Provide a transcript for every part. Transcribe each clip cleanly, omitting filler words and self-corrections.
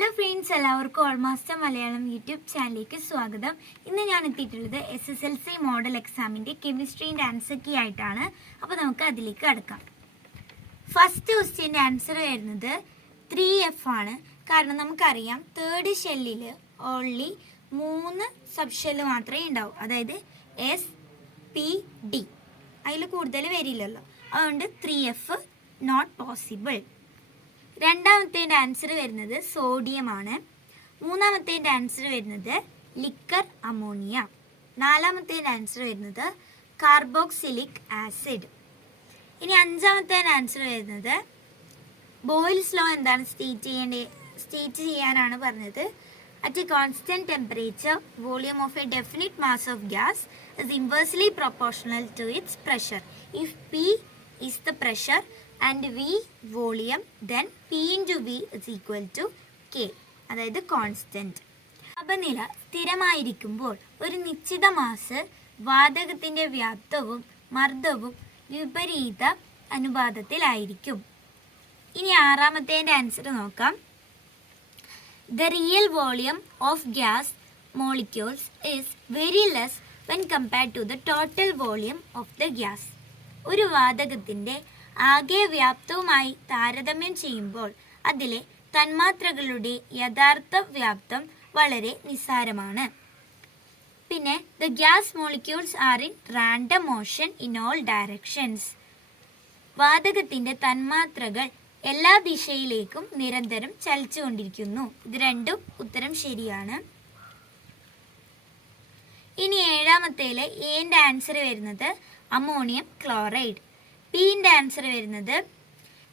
Hello friends, എല്ലാവർക്കും ഓൾമാസ്റ്റർ Malayalam YouTube ചാനലിലേക്ക് സ്വാഗതം. ഇന്ന് ഞാൻ എത്തിയിട്ടുള്ളത് SSLC മോഡൽ എക്സാമിൻ്റെ കെമിസ്ട്രീൻ്റെ ആൻസർ കീ ആയിട്ടാണ്. അപ്പോൾ നമുക്ക് അതിലേക്ക് കടക്കാം. ഫസ്റ്റ് ക്വസ്റ്റ്യൻ്റെ ആൻസർ വരുന്നത് 3F ആണ്. കാരണം നമുക്കറിയാം തേർഡ് ഷെല്ലിൽ ഓൺലി 3 സബ് ഷെല്ല് മാത്രമേ ഉണ്ടാവൂ, അതായത് SPD. അതിൽ കൂടുതൽ വരില്ലല്ലോ, അതുകൊണ്ട് 3F നോട്ട് പോസിബിൾ. രണ്ടാമത്തെ ആൻസർ വരുന്നത് സോഡിയം ആണ്. മൂന്നാമത്തെ ആൻസർ വരുന്നത് ലിക്കർ അമോണിയ. നാലാമത്തെ ആൻസർ വരുന്നത് കാർബോക്സിലിക് ആസിഡ്. ഇനി അഞ്ചാമത്തെ ആൻസർ വരുന്നത് ബോയിൽസ് ലോ എന്താണ് സ്റ്റേറ്റ് ചെയ്യാനാണ് പറഞ്ഞത്. At a constant temperature volume of a definite mass of gas is inversely proportional to its pressure. If P is the pressure and V volume, then P into V is equal to K, അതായത് constant. താപനില സ്ഥിരമായിരിക്കുമ്പോൾ ഒരു നിശ്ചിത mass വാതകത്തിൻ്റെ വ്യാപ്തവും മർദ്ദവും വിപരീത അനുപാതത്തിലായിരിക്കും. ഇനി ആറാമത്തെ answer നോക്കാം. The real volume of gas molecules is very less when compared to the total volume of the gas. ഒരു വാതകത്തിൻ്റെ ആകെ വ്യാപ്തവുമായി താരതമ്യം ചെയ്യുമ്പോൾ അതിലെ തന്മാത്രകളുടെ യഥാർത്ഥ വ്യാപ്തം വളരെ നിസ്സാരമാണ്. പിന്നെ the gas molecules are in random motion in all directions. വാതകത്തിൻ്റെ തന്മാത്രകൾ എല്ലാ ദിശയിലേക്കും നിരന്തരം ചലിച്ചുകൊണ്ടിരിക്കുന്നു. ഇത് രണ്ടും ഉത്തരം ശരിയാണ്. ഇനി ഏഴാമത്തേല് എൻ്റെ ആൻസർ വരുന്നത് അമോണിയം ക്ലോറൈഡ്. പിൻ്റെ ആൻസർ വരുന്നത്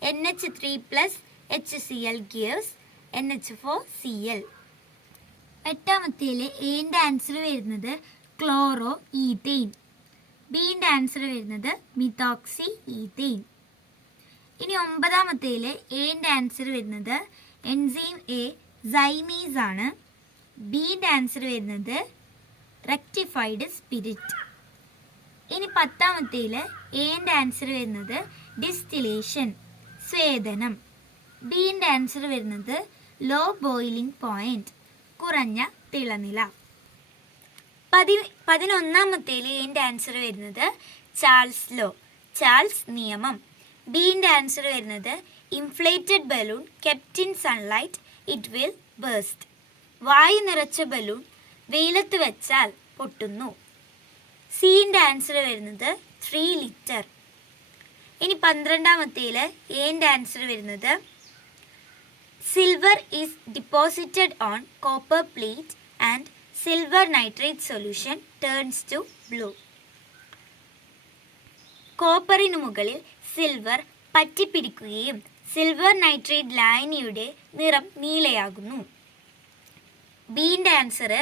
NH3+HCl gives NH4Cl. എട്ടാമത്തേല് എൻ്റെ ആൻസർ വരുന്നത് ക്ലോറോ ഈതെയിൻ. ബിൻ്റെ ആൻസർ വരുന്നത് മിത്തോക്സി ഈതെയിൻ. ഇനി ഒമ്പതാമത്തേല് എൻ്റെ ആൻസർ വരുന്നത് എൻസൈം എ സൈമീസ് ആണ്. ബിൻ്റെ ആൻസർ വരുന്നത് റെക്ടിഫൈഡ് സ്പിരിറ്റ്. ഇനി പത്താമത്തേല് എൻ്റെ ആൻസർ വരുന്നത് ഡിസ്റ്റിലേഷൻ, സ്വേദനം. ബിൻ്റെ ആൻസർ വരുന്നത് ലോ ബോയിലിംഗ് പോയിന്റ്, കുറഞ്ഞ തിളനില. 11ാമത്തേല് എൻ്റെ ആൻസർ വരുന്നത് ചാൾസ് ലോ, ചാൾസ് നിയമം. ബിൻ്റെ ആൻസർ വരുന്നത് inflated balloon kept in sunlight it will burst. വായു നിറച്ച ബലൂൺ വെയിലത്ത് വെച്ചാൽ പൊട്ടുന്നു. സിൻ്റെ ആൻസർ വരുന്നത് 3 ലിറ്റർ. ഇനി 12ാമത്തേല് എൻ്റെ ആൻസർ വരുന്നത് silver is deposited on copper plate and silver nitrate solution turns to blue. കോപ്പറിന് മുകളിൽ സിൽവർ പറ്റിപ്പിടിക്കുകയും സിൽവർ നൈട്രേറ്റ് ലായനിയുടെ നിറം നീലയാകുന്നു. ബിൻ്റെ ആൻസർ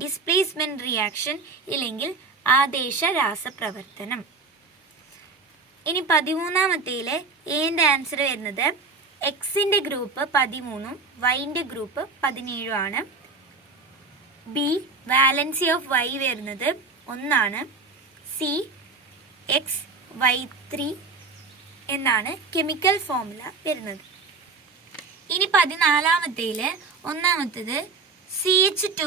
ഡിസ്പ്ലേസ്മെന്റ് റിയാക്ഷൻ ഇല്ലെങ്കിൽ ആദേശ രാസപ്രവർത്തനം. ഇനി 13ാമത്തേല് എൻ്റെ ആൻസർ വരുന്നത് എക്സിൻ്റെ ഗ്രൂപ്പ് 13ഉം വൈൻ്റെ ഗ്രൂപ്പ് 17ഉം ആണ്. ബി വാലൻസി ഓഫ് വൈ വരുന്നത് 1 ആണ്. സി XY3 എന്നാണ് കെമിക്കൽ ഫോർമുല വരുന്നത്. ഇനി 14ാമത്തേല് ഒന്നാമത്തത് CH2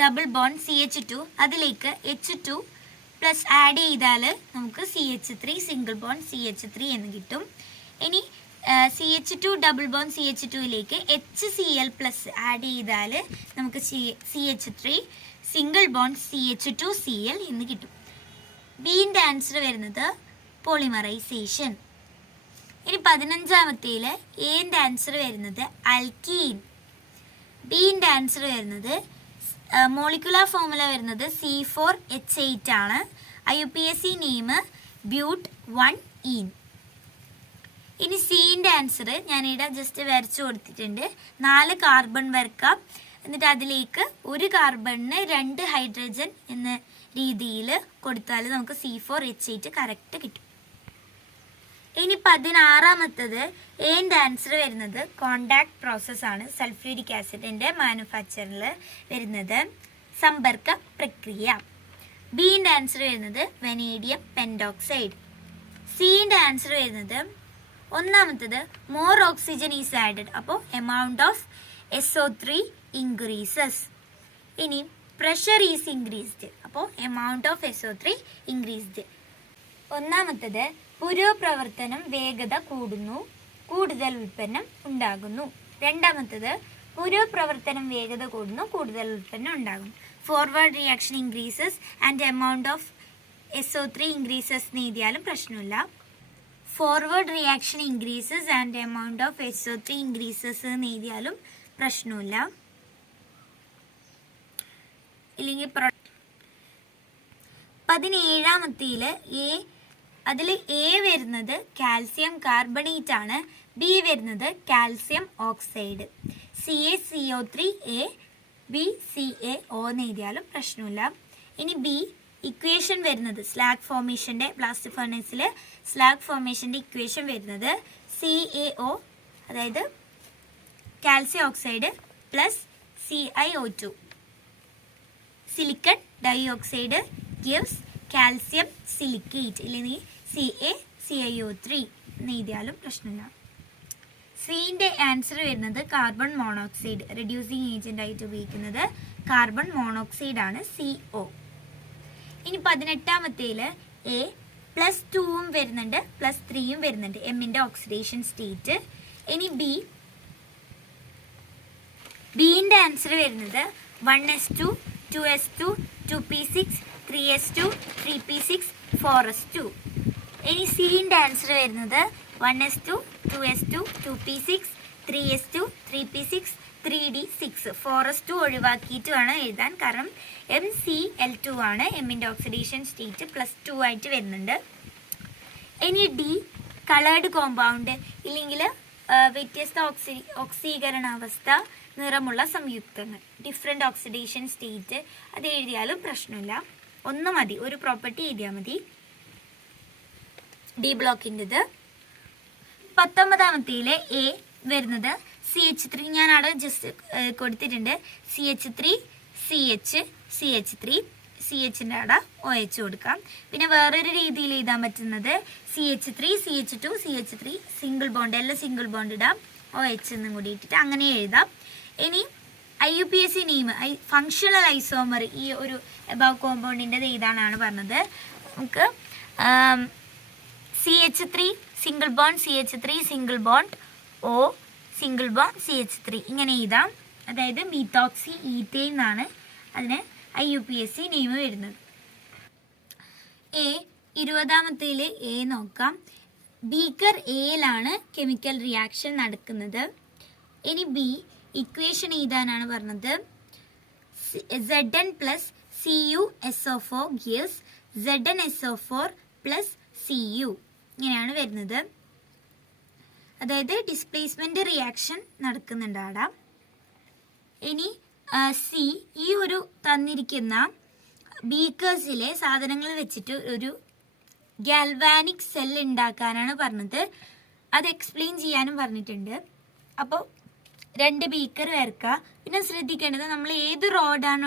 ഡബിൾ ബോണ്ട് CH2, അതിലേക്ക് H2 പ്ലസ് ആഡ് ചെയ്താൽ നമുക്ക് CH3 സിംഗിൾ ബോണ്ട് CH3 എന്ന് കിട്ടും. ഇനി CH2 ഡബിൾ ബോണ്ട് CH2യിലേക്ക് HCl പ്ലസ് ആഡ് ചെയ്താൽ നമുക്ക് CH3 സിംഗിൾ ബോണ്ട് CH2Cl എന്ന് കിട്ടും. ബിൻ്റെ ആൻസർ വരുന്നത് പോളിമറൈസേഷൻ. ഇനി 15ാമത്തേല് എൻ്റെ ആൻസർ വരുന്നത് അൽക്കീൻ. ബിൻ്റെ ആൻസർ വരുന്നത് മോളിക്കുലർ ഫോർമുല വരുന്നത് C4H8 ആണ്. IUPAC name but 1-ene. ഇനി സിൻ്റെ ആൻസർ ഞാനിവിടെ ജസ്റ്റ് വരച്ചു കൊടുത്തിട്ടുണ്ട്. 4 കാർബൺ വരക്കാം, എന്നിട്ട് അതിലേക്ക് 1 കാർബണിന് 2 ഹൈഡ്രജൻ എന്ന രീതിയിൽ കൊടുത്താൽ നമുക്ക് C4H8 കറക്റ്റ് കിട്ടും. ഇനി 16ാമത്തത് എൻ്റെ ആൻസർ വരുന്നത് കോണ്ടാക്ട് പ്രോസസ്സാണ്. സൾഫ്യൂരിക് ആസിഡിൻ്റെ മാനുഫാക്ചറിൽ വരുന്നത് സമ്പർക്ക പ്രക്രിയ. ബിൻ്റെ ആൻസർ വരുന്നത് വെനേഡിയം പെൻഡോക്സൈഡ്. സിൻ്റെ ആൻസർ വരുന്നത് ഒന്നാമത്തത് മോർ ഓക്സിജൻ ഈസ് ആഡഡ്, അപ്പോൾ എമൗണ്ട് ഓഫ് SO3 ഇൻക്രീസസ്. ഇനി പ്രഷർ ഈസ് ഇൻക്രീസ്ഡ്, അപ്പോൾ എമൗണ്ട് ഓഫ് SO3 ഇൻക്രീസ്ഡ്. ഒന്നാമത്തത് പുരോപ്രവർത്തനം വേഗത കൂടുന്നു, കൂടുതൽ ഉൽപ്പന്നം ഉണ്ടാകുന്നു. രണ്ടാമത്തത് പുരോപ്രവർത്തനം വേഗത കൂടുന്നു, കൂടുതൽ ഉൽപ്പന്നം ഉണ്ടാകുന്നു. Forward reaction increases and amount of SO3 increases എന്ന് എഴുതിയാലും പ്രശ്നമില്ല. Forward reaction increases and amount of SO3 increases എന്ന് എഴുതിയാലും പ്രശ്നമില്ല. ഇല്ലെങ്കിൽ 17ാമത്തേൽ അതിൽ A വരുന്നത് കാൽസ്യം കാർബണേറ്റ് ആണ്, B വരുന്നത് കാൽസ്യം ഓക്സൈഡ്. CaCO3A BCaO എന്ന് എഴുതിയാലും പ്രശ്നമില്ല. ഇനി B ഇക്വേഷൻ വരുന്നത് സ്ലാഗ് ഫോർമേഷൻ്റെ ബ്ലാസ്റ്റ് ഫർണസിൽ സ്ലാഗ് ഫോർമേഷൻ്റെ ഇക്വേഷൻ വരുന്നത് CaO, അതായത് calcium oxide plus CiO2, silicon dioxide gives calcium silicate, ഇല്ലെങ്കിൽ CaCiO3 എന്ന് എഴുതിയാലും പ്രശ്നമില്ല. സിൻ്റെ ആൻസർ വരുന്നത് കാർബൺ മോണോക്സൈഡ്. റെഡ്യൂസിങ് ഏജൻ്റ് ആയിട്ട് ഉപയോഗിക്കുന്നത് കാർബൺ മോണോക്സൈഡ് ആണ്, CO. ഇനി 18ാമത്തേൽ A +2 വരുന്നുണ്ട് +3 വരുന്നുണ്ട്, എമ്മിൻ്റെ ഓക്സിഡേഷൻ സ്റ്റേറ്റ്. ഇനി ബിൻ്റെ ആൻസർ വരുന്നത് 1s2 2s2 2p6 3s2 3p6 4s2. ഇനി സിൻ്റെ ആൻസർ വരുന്നത് 1s2 2s2 2p6 3s2 3p6 3d6 4s2 ഒഴിവാക്കിയിട്ട് വേണം എഴുതാൻ, കാരണം McL2 ആണ്, എമ്മിൻ്റെ ഓക്സിഡേഷൻ സ്റ്റേറ്റ് +2 ആയിട്ട് വരുന്നുണ്ട്. ഇനി D കളേർഡ് കോമ്പൗണ്ട്, ഇല്ലെങ്കിൽ വ്യത്യസ്ത ഓക്സീകരണാവസ്ഥ നിറമുള്ള സംയുക്തങ്ങൾ, ഡിഫറെൻ്റ് ഓക്സിഡേഷൻ സ്റ്റേറ്റ്, അത് എഴുതിയാലും പ്രശ്നമില്ല. ഒന്ന് മതി, ഒരു പ്രോപ്പർട്ടി എഴുതിയാൽ മതി. D ബ്ലോക്കിൻ്റെത്. 19ാമത്തേൽ A വരുന്നത് CH3, ഞാൻ അവിടെ ജസ്റ്റ് കൊടുത്തിട്ടുണ്ട്, CH3 CH3 CHൻ്റെ അവിടെ OH കൊടുക്കാം. പിന്നെ വേറൊരു രീതിയിൽ എഴുതാൻ പറ്റുന്നത് CH3 CH2 CH3 single bond, എല്ലാം സിംഗിൾ ബോണ്ട് ഇടാം, OH എന്നും കൂടി ഇട്ടിട്ട് അങ്ങനെ എഴുതാം. ഇനി IUPAC നെയിം ഫങ്ഷണൽ ഐസോമർ, ഈ ഒരു എബവ് കോമ്പൗണ്ടിൻ്റെ എഴുതാനാണ് പറഞ്ഞത്. നമുക്ക് CH3 single bond CH3 single bond O single bond CH3 ഇങ്ങനെ എഴുതാം. അതായത് മീത്തോക്സി ഈത്തേൻ എന്നാണ് അതിന് IUPAC നെയിം വരുന്നത്. 20ാമത്തേൽ A നോക്കാം. ബീക്കർ Aയിലാണ് കെമിക്കൽ റിയാക്ഷൻ നടക്കുന്നത്. ഇനി B ഇക്വേഷൻ എഴുതാനാണ് പറഞ്ഞത്. Zn + CuSO4 gives ZnSO4 + Cu ഇങ്ങനെയാണ് വരുന്നത്. അതായത് ഡിസ്പ്ലേസ്മെൻറ്റ് റിയാക്ഷൻ നടക്കുന്നുണ്ട് അവിടെ. ഇനി C ഈ ഒരു തന്നിരിക്കുന്ന ബീക്കേഴ്സിലെ സാധനങ്ങൾ വെച്ചിട്ട് ഒരു ഗാൽവാനിക് സെൽ ഉണ്ടാക്കാനാണ് പറഞ്ഞത്. അത് എക്സ്പ്ലെയിൻ ചെയ്യാനും പറഞ്ഞിട്ടുണ്ട്. അപ്പോൾ 2 ബീക്കർ വരക്കുക. പിന്നെ ശ്രദ്ധിക്കേണ്ടത് നമ്മൾ ഏത് റോഡാണ്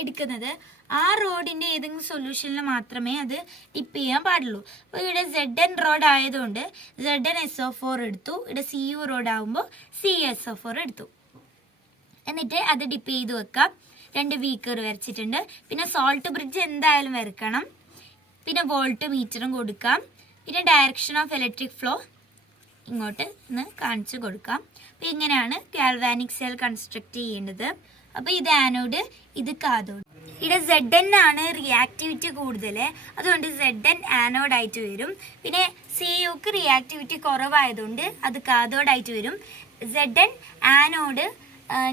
എടുക്കുന്നത് ആ റോഡിൻ്റെ ഏതെങ്കിലും സൊല്യൂഷനിൽ മാത്രമേ അത് ഡിപ്പ് ചെയ്യാൻ പാടുള്ളൂ. അപ്പോൾ ഇവിടെ Zn റോഡ് ആയതുകൊണ്ട് ZnSO4 എടുത്തു, ഇവിടെ Cu റോഡ് ആകുമ്പോൾ CuSO4 എടുത്തു. എന്നിട്ട് അത് ഡിപ്പ് ചെയ്ത് വെക്കാം. 2 ബീക്കർ വരച്ചിട്ടുണ്ട്. പിന്നെ സോൾട്ട് ബ്രിഡ്ജ് എന്തായാലും വരക്കണം. പിന്നെ വോൾട്ട് മീറ്ററും കൊടുക്കാം. പിന്നെ ഡയറക്ഷൻ ഓഫ് ഇലക്ട്രിക് ഫ്ലോ ഇങ്ങോട്ട് ഒന്ന് കാണിച്ചു കൊടുക്കാം. അപ്പോൾ ഇങ്ങനെയാണ് ഗാൽവാനിക് സെൽ കൺസ്ട്രക്ട് ചെയ്യേണ്ടത്. അപ്പോൾ ഇത് ആനോഡ്, ഇത് കാഥോഡ്. ഇവിടെ Zn ആണ് റിയാക്ടിവിറ്റി കൂടുതൽ, അതുകൊണ്ട് Zn ആനോഡായിട്ട് വരും. പിന്നെ Cuക്ക് റിയാക്ടിവിറ്റി കുറവായതുകൊണ്ട് അത് കാഥോഡായിട്ട് വരും. Zn ആനോഡ്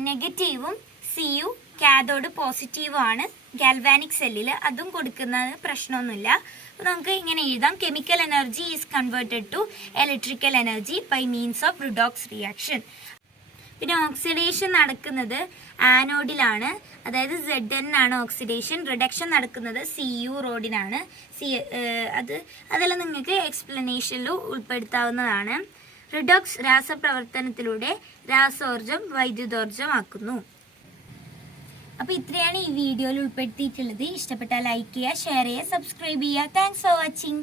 നെഗറ്റീവും Cu കാഥോഡ് പോസിറ്റീവും ആണ് ഗാൽവാനിക് സെല്ലിൽ. അതും കൊടുക്കുന്നത് പ്രശ്നമൊന്നുമില്ല. അപ്പോൾ നമുക്ക് ഇങ്ങനെ എഴുതാം. Chemical energy is converted to electrical energy by means of redox reaction. പിന്നെ ഓക്സിഡേഷൻ നടക്കുന്നത് ആനോഡിലാണ്, അതായത് Zn ആണ് ഓക്സിഡേഷൻ. റിഡക്ഷൻ നടക്കുന്നത് Cu റോഡിനാണ്. അതെല്ലാം നിങ്ങൾക്ക് എക്സ്പ്ലനേഷനിൽ ഉൾപ്പെടുത്താവുന്നതാണ്. റിഡോക്സ് രാസപ്രവർത്തനത്തിലൂടെ രാസോർജം വൈദ്യുതോർജമാക്കുന്നു. അപ്പോൾ ഇത്രയാണ് ഈ വീഡിയോയിൽ ഉൾപ്പെടുത്തിയിട്ടുള്ളത്. ഇഷ്ടപ്പെട്ടാൽ ലൈക്ക് ചെയ്യുക, ഷെയർ ചെയ്യുക, സബ്സ്ക്രൈബ് ചെയ്യുക. Thanks for watching.